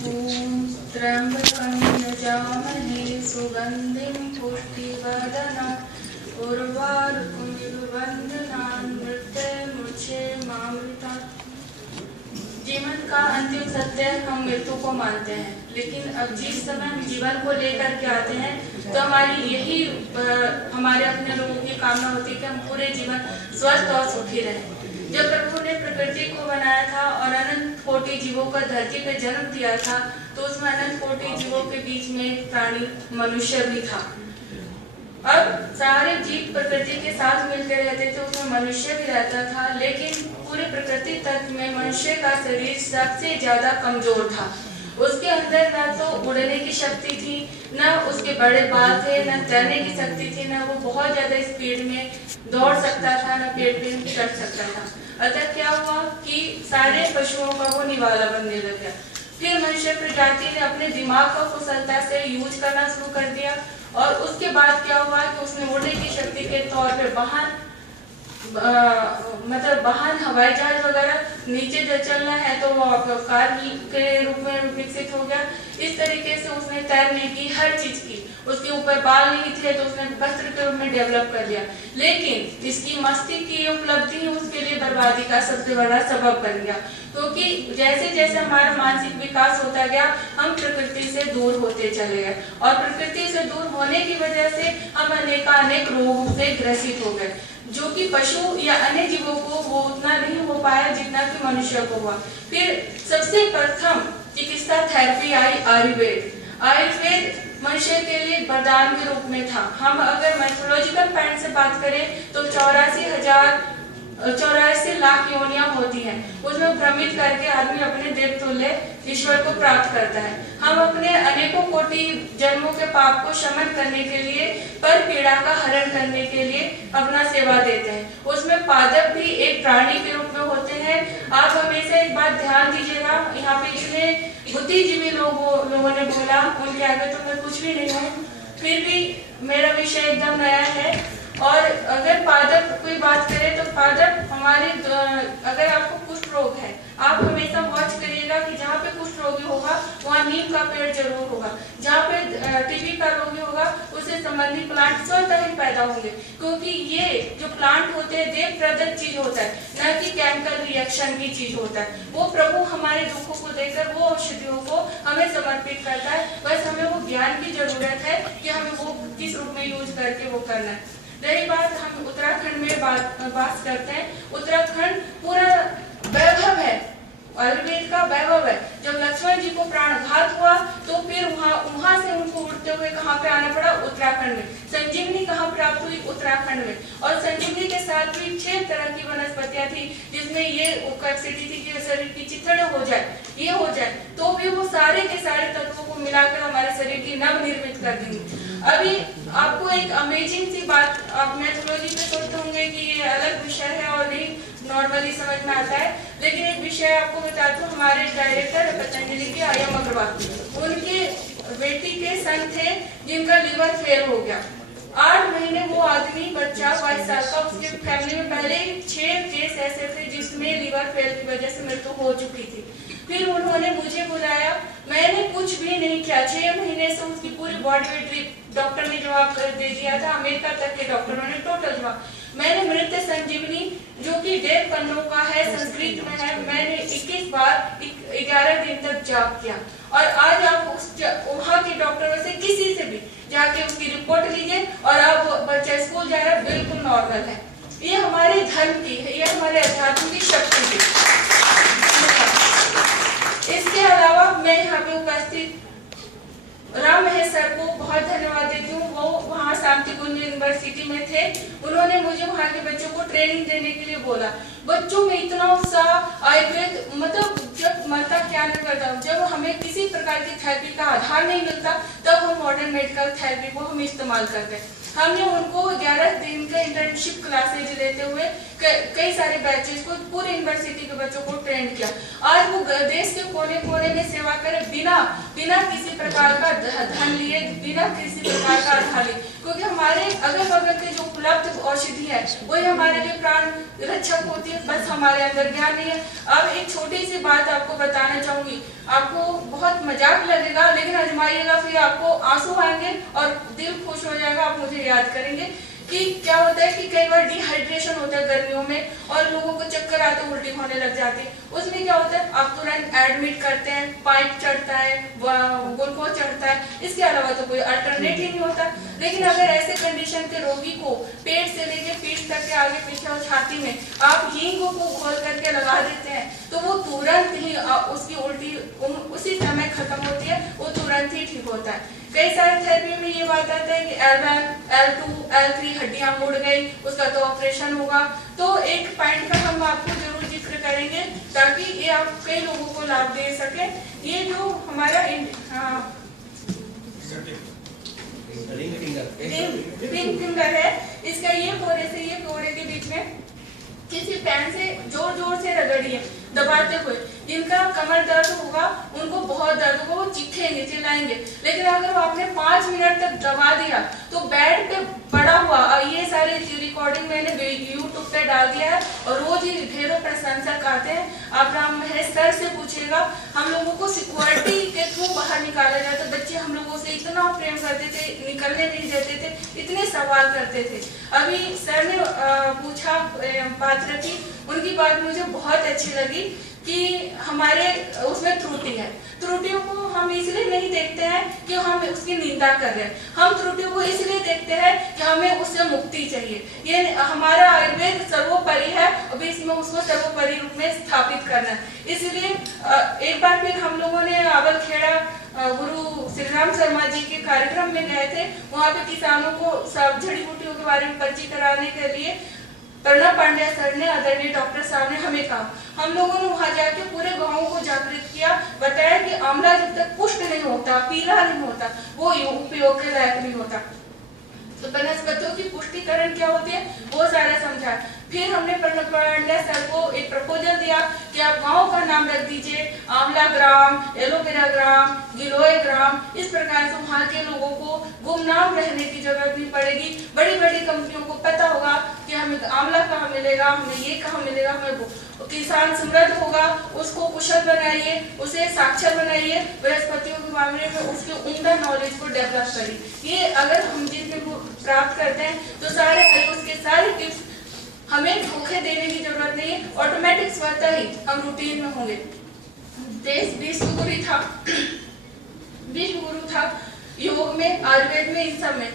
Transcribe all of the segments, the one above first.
ॐ त्र्यम्बकं यजामहे सुगन्धिं पुष्टिवर्धनम् उर्वारुकमिव बन्धनान् मृत्युर्मुक्षेमामृतात्। जीवन का अंतिम सत्य हम मृत्यु को मानते हैं, लेकिन अब जिस समय हम जीवन को लेकर के आते हैं तो हमारी यही हमारे अपने लोगों की कामना होती है कि हम पूरे जीवन स्वस्थ और सुखी रहें। जब प्रभु ने प्रकृति को बनाया था और अनंत कोटि जीवों का धरती पे जन्म दिया था, तो उसमें अनंत कोटि जीवों के बीच में एक प्राणी मनुष्य भी था। अब सारे जीव प्रकृति के साथ मिलकर रहते थे, उसमें मनुष्य भी रहता था, लेकिन पूरे प्रकृति तत्व में मनुष्य का शरीर सबसे ज्यादा कमजोर था। उसके अंदर न तो उड़ने की शक्ति थी, न उसके बड़े बाल थे, न तैरने की शक्ति थी, न वो बहुत ज्यादा स्पीड में दौड़ सकता था, न पेड़ पे चढ़ सकता था। अतः क्या हुआ कि सारे पशुओं का वो निवाला बनने लग गया। फिर मनुष्य प्रजाति ने अपने दिमाग का कुशलता से यूज करना शुरू कर दिया, और उसके बाद क्या हुआ कि उसने उड़ने की शक्ति के तौर पे वाहन हवाई जहाज वगैरह, नीचे जो चलना है तो वो कार के रूप में विकसित हो गया। इस तरीके से उसने तैरने की हर चीज की, उसके ऊपर बाल नहीं थे तो उसने वस्त्र के रूप में डेवलप कर लिया, लेकिन इसकी मस्ती की उपलब्धि ही उसके लिए बर्बादी का सबसे बड़ा सबब बन गया। क्योंकि जैसे जैसे हमारा मानसिक विकास होता गया, हम प्रकृति से दूर होते चले गए, और प्रकृति से दूर होने की वजह से हम अनेक रोगों से ग्रसित हो गए, जो कि पशु या अन्य जीवों को वो उतना नहीं हो पाया जितना कि मनुष्य को हुआ। फिर सबसे प्रथम चिकित्सा थेरेपी आई आयुर्वेद। आयुर्वेद मनुष्य के लिए वरदान के रूप में था। हम अगर माइथोलॉजिकल पॉइंट से बात करें तो 84 लाख योनियां होती हैं, उसमें भ्रमित करके आदमी अपने देवतुल्य ईश्वर को प्राप्त करता है। हम अपने अनेकों कोटि जन्मों के पाप को शमन करने के लिए, पर पीड़ा का हरण करने के लिए अपना सेवा देते हैं। उसमें पादप भी एक प्राणी के रूप में होते हैं। आप हमेशा एक बात ध्यान दीजिएगा, यहाँ पे इतने बुद्धिजीवी लोगों ने बोला, उनके आगे तो मैं कुछ भी नहीं हूँ, फिर भी मेरा विषय एकदम नया है। और अगर पादप कोई बात करें तो पादप हमारे, अगर आपको कुष्ठ रोग है, आप हमेशा वॉच करिएगा कि जहाँ पे कुष्ठ रोगी होगा वहाँ नीम का पेड़ जरूर होगा। जहाँ पे टीबी का रोगी होगा उससे संबंधित प्लांट स्वतः ही पैदा होंगे, क्योंकि ये जो प्लांट होते हैं देव प्रदत्त चीज होता है, न कि केमिकल रिएक्शन की चीज होता है। वो प्रभु हमारे दुखों को देकर वो औषधियों को हमें समर्पित करता है। बस हमें वो ज्ञान की जरूरत है कि हमें वो किस रूप में यूज करके वो करना है। रही बात, हम उत्तराखंड में बात करते हैं। उत्तराखंड पूरा वैभव है, आयुर्वेद का वैभव है। जब लक्ष्मण जी को प्राणघात हुआ तो फिर वहां से उनको उड़ते हुए कहाँ पे आना पड़ा? उत्तराखंड में। संजीवनी कहाँ प्राप्त हुई? उत्तराखंड में। और संजीवनी के साथ भी 6 तरह की वनस्पतियां थी, जिसमें ये कैपेसिटी थी कि शरीर की चिथड़े हो जाए, ये हो जाए, तो भी वो सारे के सारे तत्वों को मिलाकर हमारे शरीर की नव निर्मित कर देंगे। अभी आपको एक अमेजिंग सी बात, आप मैथोलॉजी पे सोचते होंगे कि ये अलग विषय है और नहीं नॉर्मली समझ में आता है, लेकिन एक विषय आपको बताती हूँ। हमारे डायरेक्टर पतंजलि के आयम अग्रवाल, उनके बेटी के सन थे जिनका लीवर फेल हो गया। 8 महीने वो आदमी, बच्चा 22 साल का, उसके फैमिली में पहले 6 केस ऐसे थे जिसमें लीवर फेल की वजह से मृत्यु हो चुकी थी। फिर उन्होंने मुझे बुलाया, मैंने कुछ भी नहीं किया। 6 महीने से उसकी पूरी बॉडी वेट डॉक्टर ने जवाब दे दिया था, अमेरिका तक के डॉक्टरों ने टोटल जवाब। मैंने मृत संजीवनी जो कि 1.5 पन्नों का है, संस्कृत में है, मैंने 21 बार 11 दिन तक जाप किया। और आज आप वहाँ के डॉक्टरों से किसी से भी जाके उसकी रिपोर्ट लीजिए, और अब बच्चा स्कूल जा रहा है, बिल्कुल नॉर्मल है। ये हमारे धर्म की है, ये हमारे अध्यात्म की शक्ति की। इसके अलावा मैं यहाँ पे उपस्थित राम महेश सर को बहुत धन्यवाद देती हूँ। वो वहाँ शांतिकुंज यूनिवर्सिटी में थे, उन्होंने मुझे वहाँ के बच्चों को ट्रेनिंग देने के लिए बोला। बच्चों में इतना उत्साह, आयुर्वेद मतलब जब मरता क्या नहीं करता, जब हमें किसी प्रकार की थेरेपी का आधार नहीं मिलता तब हम मॉडर्न मेडिकल थेरेपी को हम इस्तेमाल करते हैं। हमने उनको 11 दिन का इंटर्नशिप क्लासेज लेते हुए कई सारे बैचेस को, पूरे यूनिवर्सिटी के बच्चों को ट्रेन किया। आज वो देश के कोने कोने में सेवा करें, बिना किसी प्रकार का धन लिए, बिना किसी प्रकार का आधार लिए, क्योंकि हमारे अगल बगल के जो उपलब्ध औषधि है वही हमारे लिए प्राण रक्षक होती है, बस हमारे अंदर ज्ञान नहीं है। अब एक छोटी सी बात आपको बताना चाहूंगी, आपको बहुत मजाक लगेगा लेकिन आजमाइएगा, फिर आपको आंसू आएंगे और दिल खुश हो जाएगा, आप मुझे याद करेंगे कि क्या होता है कि कई बार डिहाइड्रेशन होता है गर्मियों में और लोगों को चक्कर आते, उल्टी होने लग जाती है। उसमें क्या होता है, आप तुरंत एडमिट करते हैं, पाइप चढ़ता है, ग्लूकोज चढ़ता है, इसके अलावा तो कोई अल्टरनेट ही नहीं होता। लेकिन अगर ऐसे कंडीशन के रोगी को पेट से लेके पीठ तक के आगे पीछे और छाती में आप हींग को घोल करके लगा देते हैं तो वो तुरंत ही उसकी उल्टी उसी समय खत्म होती है, वो तुरंत ही ठीक होता है। कई सारे थेरेपी में ये बात आता है कि L1, L2, L3 हड्डियां मुड़ गई, उसका तो ऑपरेशन होगा। तो एक पॉइंट का हम आपको जरूर जिक्र करेंगे ताकि ये आप कई लोगों को लाभ दे सके। ये जो हमारा रिंग फिंगर है, इसका ये कोरे के बीच में किसी पेन से जोर जोर से रगड़िए दबाते हुए। जिनका कमर दर्द होगा उनको बहुत दर्द होगा, वो चीखेंगे, चिल्लाएंगे। लेकिन अगर आपने 5 मिनट तक दबा दिया तो बेड पे पड़ा हुआ, ये सारे रिकॉर्डिंग मैंने यूट्यूब पे डाल दिया है और रोज ही ढेरों प्रशंसक आते हैं। आप राम महेश सर से पूछेगा, हम लोगों को सिक्योरिटी के थ्रू बाहर निकाला जाता, बच्चे हम लोगों से इतना प्रेम करते थे, निकलने नहीं देते थे, इतने सवाल करते थे। अभी सर ने पूछा बात रखी, उनकी बात मुझे बहुत अच्छी लगी कि हमारे उसमें त्रुटि है। त्रुटियों को हम इसलिए नहीं देखते हैं कि हम उसकी निंदा कर रहे हैं, हम त्रुटियों को इसलिए देखते हैं कि हमें उससे मुक्ति चाहिए। ये हमारा आयुर्वेद सर्वोपरि है, अभी इसमें उसको सर्वोपरि रूप में स्थापित करना है। इसलिए एक बार फिर हम लोगों ने आवलखेड़ा गुरु श्री राम शर्मा जी के कार्यक्रम में गए थे, वहाँ पे किसानों को सब जड़ी बूटियों के बारे में परिचय कराने के लिए प्रणव पांड्या सर ने, आदरणीय डॉक्टर साहब ने हमें कहा। हम लोगों ने वहां जाके पूरे गांव को जागृत किया, बताया कि आंवला जब तक पुष्ट नहीं होता, पीला नहीं होता, वो उपयोग के लायक नहीं होता। तो वनस्पतियों की पुष्टिकरण क्या होती है वो सारा समझा। फिर हमने प्रणव पांड्या सर को एक प्रपोजल दिया कि आप गांव का नाम रख दीजिए, आंवला ग्राम, एलोवेरा ग्राम, गिलोय ग्राम। इस प्रकार से वहाँ के लोगों को गुमनाम रहने की जरूरत नहीं पड़ेगी। बड़ी बड़ी कंपनियों को पता होगा कि हमें आंवला कहाँ मिलेगा, हमें ये कहाँ मिलेगा, हमें किसान समृद्ध होगा, उसको कुशल बनाइए, उसे साक्षर बनाइए, वनस्पतियों के मामले में उसके उम्दा नॉलेज को डेवलप करिए। ये अगर हम जिसमें प्राप्त करते हैं तो सारे आयुष के सारे टिप्स हमें धोखे देने की जरूरत नहीं है, ऑटोमेटिक स्वतः ही हम रूटीन में होंगे। देश विश्वगुरु था योग में, आयुर्वेद में, इन सब में।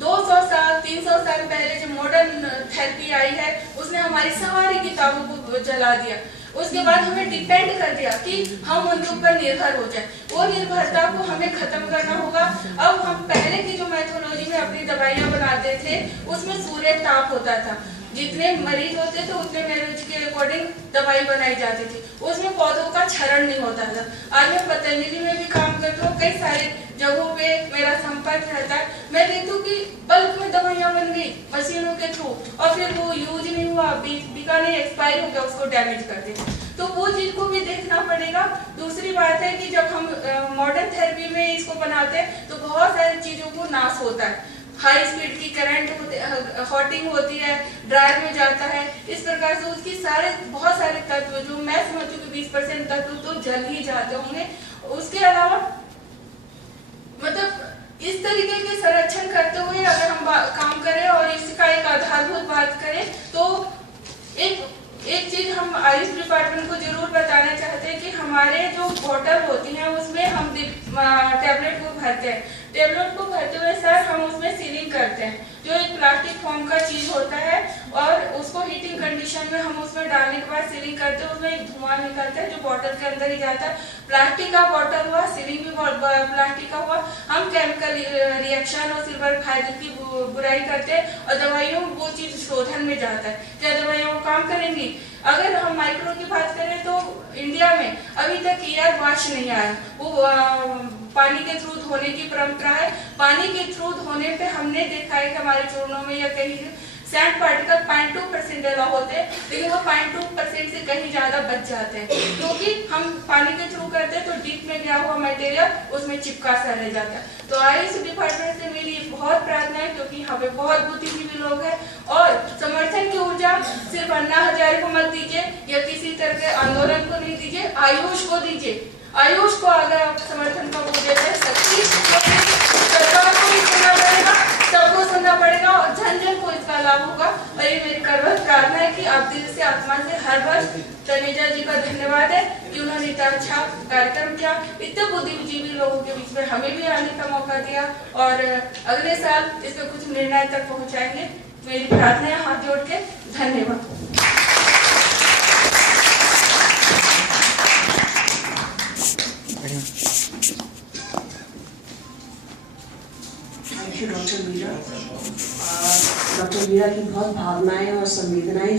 200 साल 300 साल पहले जो मॉडर्न थेरेपी आई है उसने हमारी सारी किताबों को जला दिया। उसके बाद हमें डिपेंड कर दिया कि हम उनके ऊपर निर्भर हो जाए। वो निर्भरता को हमें खत्म करना होगा। अब हम पहले की जो मैथोलॉजी में अपनी दवाइयां बनाते थे उसमें सूर्य ताप होता था, जितने मरीज होते थे उतने मरीज के अकॉर्डिंग दवाई बनाई जाती थी, उसमें पौधों का क्षरण नहीं होता था। आज मैं पतंजलि में भी काम करती हूँ, कई सारे जगहों पे मेरा संपर्क रहता है, मैं देखती हूँ कि बल्क में दवाइयाँ बन गई मशीनों के थ्रू और फिर वो यूज नहीं हुआ, बिका नहीं, एक्सपायर हो गया, उसको डैमेज कर दिया। तो वो चीज को भी देखना पड़ेगा। दूसरी बात है कि जब हम मॉडर्न थेरेपी में इसको बनाते हैं तो बहुत सारी चीजों को नाश होता है। हाई स्पीड की करंट हॉटिंग होती है, ड्रायर में जाता है, इस प्रकार से उसकी बहुत सारे तत्व जो मैं समझती हूँ कि 20% तत्व तो जल ही जाते होंगे। उसके अलावा मतलब इस तरीके के संरक्षण करते हुए अगर हम काम करें और इसका एक आधारभूत बात करें तो एक चीज हम आयुष डिपार्टमेंट को जरूर बताना चाहते हैं कि हमारे जो बॉटल होती हैं उसमें हम टैबलेट को भरते हैं। टैबलेट को भरते हुए सर हम उसमें सीलिंग करते हैं, जो एक प्लास्टिक फॉर्म का चीज होता है और उसको हीटिंग कंडीशन में हम उसमें डालने के बाद सीलिंग करते हैं। उसमें एक धुआं निकलता है जो बॉटल के अंदर ही जाता है। प्लास्टिक का बॉटल हुआ, सीलिंग भी प्लास्टिक का हुआ, हम केमिकल रिएक्शन और सिल्वर फाइबर की बुराई करते हैं और दवाइयों वो चीज शोधन में जाता है। क्या दवाइयाँ वो काम करेंगी? अगर हम माइक्रो की बात करें तो इंडिया में अभी तक एयर वॉश नहीं आया, वो पानी के थ्रू धोने की परंपरा है। पानी के थ्रू धोने पे हमने देखा है कि हमारे चूर्णों में या कहीं सैंड पार्टिकल 0.2% होते हैं, लेकिन वो 0.2% से कहीं ज्यादा बच जाते हैं क्योंकि हम पानी के थ्रू करते में गया हुआ मटेरियल उसमें चिपका सा रह जाता। तो आयुष डिपार्टमेंट से मेरी बहुत प्रार्थना है, क्योंकि यहाँ पे बहुत बुद्धिजीवी लोग हैं, और समर्थन की ऊर्जा सिर्फ अन्ना हजारे को मत दीजिए या किसी तरह के आंदोलन को नहीं दीजिए, आयुष को दीजिए। आयुष को अगर आप समर्थन का वो देते हैं, शक्ति सरकार को भी सुनना पड़ेगा, सबको सुनना पड़ेगा, और जन जन को इसका लाभ होगा। और ये मेरी करवत प्रार्थना है कि आप दिल से आत्मा से हर वर्ष तनेजा जी का धन्यवाद है कि उन्होंने इतना अच्छा कार्यक्रम किया, इतने बुद्धिजीवी लोगों के बीच में हमें भी आने का मौका दिया, और अगले साल इसमें कुछ निर्णय तक पहुंचाएंगे। मेरी प्रार्थना है हाथ जोड़ के। धन्यवाद। डॉक्टर मीरा की बहुत भावनाएं और संवेदनाएं